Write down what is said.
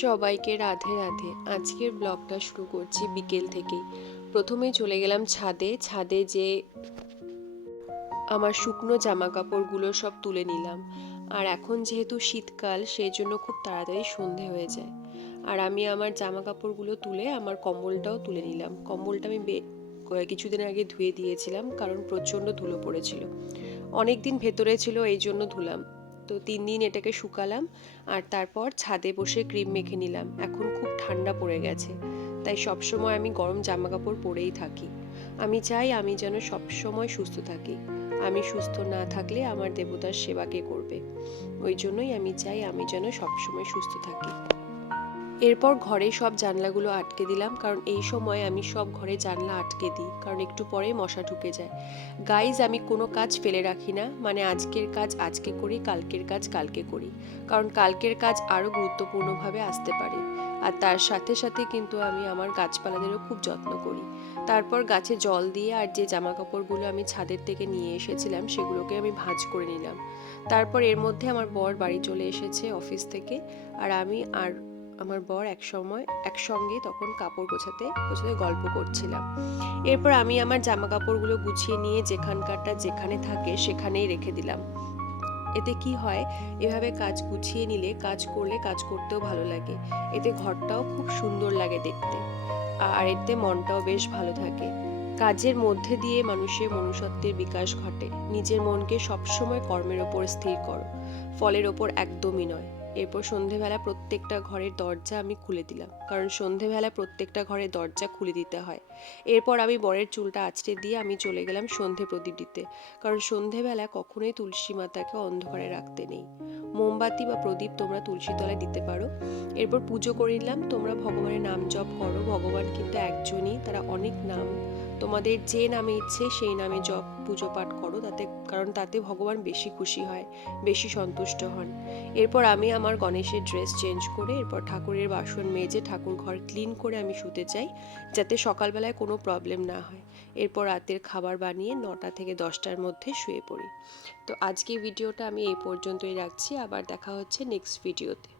সবাইকে রাধে রাধে। আজকের ব্লগটা শুরু করছি বিকেল থেকেই। প্রথমেই চলে গেলাম ছাদে যে আমার শুকনো জামা কাপড়গুলো সব তুলে নিলাম। আর এখন যেহেতু শীতকাল সেই জন্য খুব তাড়াতাড়ি সন্ধে হয়ে যায়। আর আমি আমার জামা কাপড়গুলো তুলে আমার কম্বলটাও তুলে নিলাম। কম্বলটা আমি কিছুদিন আগে ধুয়ে দিয়েছিলাম, কারণ প্রচণ্ড ধুলো পড়েছিল। অনেক দিন ভেতরে ছিল, এই জন্য ধুলাম। তো 3 দিন এটাকে শুকালাম, আর তারপর ছাদে বসে ক্রিম মেখে নিলাম। এখন খুব ঠান্ডা পড়ে গেছে, তাই সবসময় আমি গরম জামা কাপড় পরেই থাকি। আমি চাই আমি যেন সবসময় সুস্থ থাকি। আমি সুস্থ না থাকলে আমার দেবতার সেবা কে করবে? ওই জন্যই আমি চাই আমি যেন সবসময় সুস্থ থাকি। এরপর ঘরে সব জানলাগুলো আটকে দিলাম, কারণ এই সময় আমি সব ঘরে জানলা আটকে দিই, কারণ একটু পরেই মশা ঢুকে যায়। গাইজ, আমি কোনো কাজ ফেলে রাখি না, মানে আজকের কাজ আজকে করি, কালকের কাজ কালকে করি, কারণ কালকের কাজ আরও গুরুত্বপূর্ণভাবে আসতে পারে। আর তার সাথে সাথে কিন্তু আমি আমার গাছপালাদেরও খুব যত্ন করি। তারপর গাছে জল দিয়ে আর যে জামা কাপড়গুলো আমি ছাদের থেকে নিয়ে এসেছিলাম সেগুলোকে আমি ভাঁজ করে নিলাম। তারপর এর মধ্যে আমার বর বাড়ি চলে এসেছে অফিস থেকে, আর আমি আর আমার বর একসঙ্গে তখন কাপড় গোছাতে গোছাতে গল্প করছিলাম। এরপর আমি আমার জামা কাপড়গুলো গুছিয়ে নিয়ে যেখানকারটা যেখানে থাকে সেখানেই রেখে দিলাম। এতে কি হয়, এভাবে কাজ গুছিয়ে নিলে কাজ করলে কাজ করতেও ভালো লাগে। এতে ঘরটাও খুব সুন্দর লাগে দেখতে, আর এতে মনটাও বেশ ভালো থাকে। কাজের মধ্যে দিয়ে মানুষের মনুষ্যত্বের বিকাশ ঘটে। নিজের মনকে সবসময় কর্মের ওপর স্থির করো, ফলের ওপর একদমই নয়। এরপর সন্ধেবেলা প্রত্যেকটা ঘরের দরজা আমি খুলে দিলাম, কারণ সন্ধেবেলা প্রত্যেকটা ঘরের দরজা খুলে দিতে হয়। এরপর আমি বরের চুলটা আঁচড়ে দিয়ে আমি চলে গেলাম সন্ধে প্রদীপ দিতে, কারণ সন্ধেবেলা কখনোই তুলসী মাতাকে অন্ধকারে রাখতে নেই। মোমবাতি বা প্রদীপ তোমরা তুলসী তলায় দিতে পারো। এরপর পুজো করে নিলাম। তোমরা ভগবানের নাম জপ করো, ভগবান কিন্তু একজনই, তারা অনেক নাম। তোমাদের যে নামে ইচ্ছে সেই নামে জপ পুজো পাঠ করো, কারণ তাতে ভগবান বেশি খুশি হয়, বেশি সন্তুষ্ট হন। এরপর আমি আমার গণেশের ড্রেস চেঞ্জ করে এরপর ঠাকুরের বাসন মেজে ঠাকুর ঘর ক্লিন করে আমি শুতে চাই, যাতে সকালবেলায় কোনো প্রবলেম না হয়। এরপর রাতের খাবার বানিয়ে 9টা থেকে 10টার মধ্যে শুয়ে পড়ি। তো আজকে ভিডিওটা আমি এই পর্যন্তই রাখছি। আবার দেখা হচ্ছে নেক্সট ভিডিওতে।